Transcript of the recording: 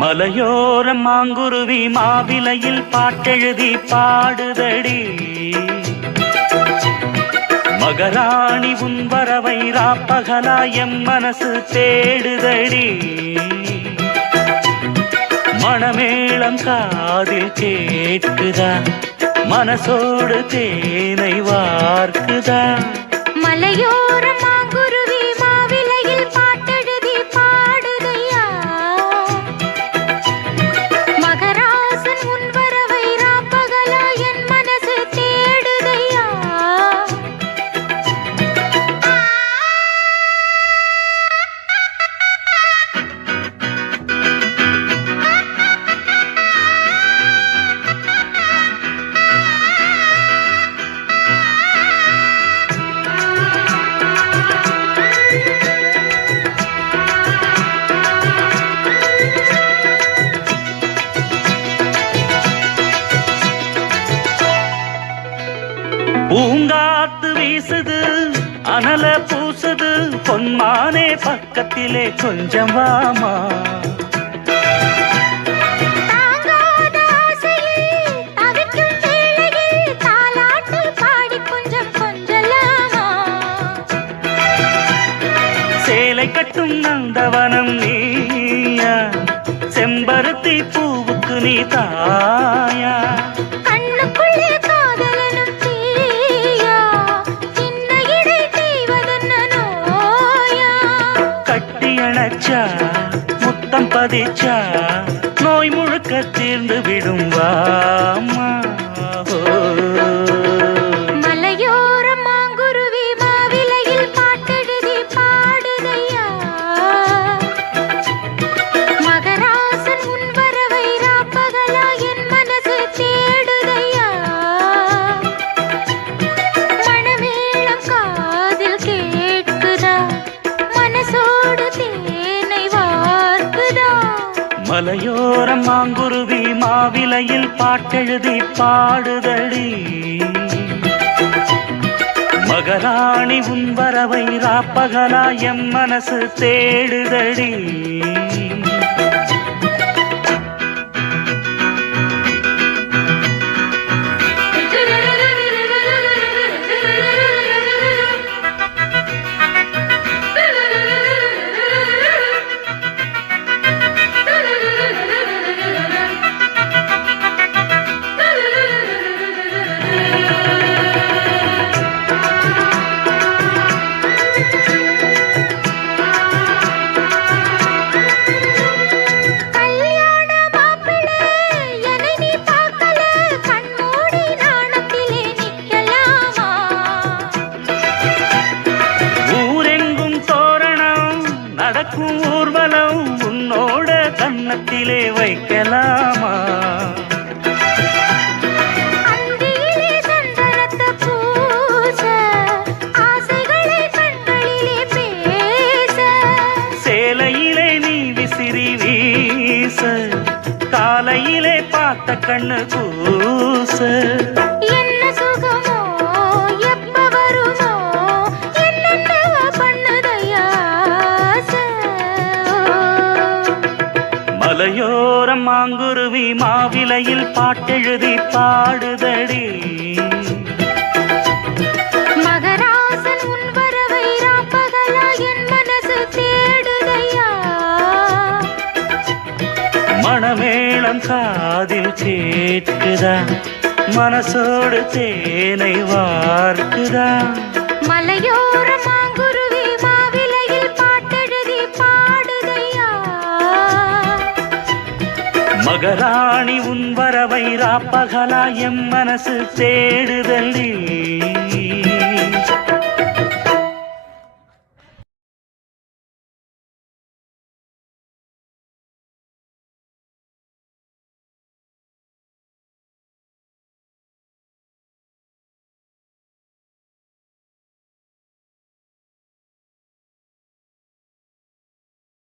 மலையோரம் மாங்குருவி மாவிலையில் பாட்டெழுதி பாடுதடி. மகராணி உன் வரவை ராப்பகலா எம் மனசு தேடுதடி. மணமேளம் காதில் கேட்குதா, மனசோடு தேனை வார்க்குதா. மலையோரம் மாங்குருவி மாவிலையில் பாட்டெழுதி பாடுதையா. மகராசன் உன் வரவை ராப்பகலா என் மனசு தேடுதையா. பூங்காத்து வீசுது, அனல பூசுது, பொன்மானே பக்கத்திலே கொஞ்சம் வாமா. சேலை கட்டும் நந்தவனம் நீயா, செம்பருத்தி பூவுக்கு நீ தாயா. கண்ணுக்குள்ளே காதலனும் தீயா, சின்ன இடை செய்வதென்ன நோயா. கட்டியணைச்சா முத்தம் பதிச்சா நோய் முழுக்க தீர்ந்து விடும் வாமா. மலையோரம் மாங்குருவி மாவிலையில் பாட்டெழுதி பாடுதையா. மகராசன் உன் வரவை ராப்பகலா என் மனசு தேடுதையா. மணமேளம் காதில் கேட்குதா, மனசோடு தேனை வார்க்குதா. மலையோரம் மாங்குருவி மாவிலையில் பாட்டெழுதி பாடுதடி. மகராணி உன் வரவை ராப்பகலா எம் மனசு தேடுதடி. நடக்கும் ஊர்வலம் உன்னோட கன்னத்திலே வைக்கலாமா. அந்தியிலே சந்தனத்தை பூச, ஆசைகளை கண்களிலே பேச. சேலையிலே நீ விசிறி வீச, காலையிலே பார்த்த கண்ணு கூச. என்ன சுகமோ எப்ப வருமோ, என்னென்னவோ பண்ணுதையா ஆசை. மலையோரம் மாங்குருவி மாவிலையில் பாட்டெழுதி பாடுதடி. மகராசன் உன் வரவை ராப்பகலா என் மனசு தேடுதையா. மணமேளம் காதில் கேட்குதா, மனசோடு தேனை வார்க்குதா. மலையோரம் மாங்குருவி மாவிலையில் பாட்டெழுதி பாடுதையா. மகராணி உன் வரவை ராப்பகலா எம் மனசு தேடுதடி.